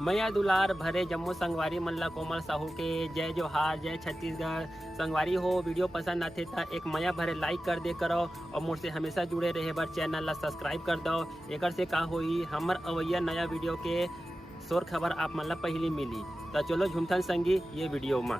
मैया दुलार भरे जम्मू संगवारी मल्ला कोमल साहू के जय जोहार, जय छत्तीसगढ़। संगवारी हो वीडियो पसंद आते तो एक मैया भरे लाइक कर दे करो और मुझसे हमेशा जुड़े रहे बर चैनल ला सब्सक्राइब कर दो। एक से का होई हमर अवैया नया वीडियो के शोर खबर आप मन ला पहली मिली। तो चलो झुमथन संगी ये वीडियो में।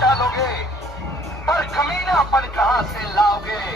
डालोगे, पर कमीनापन कहां से लाओगे।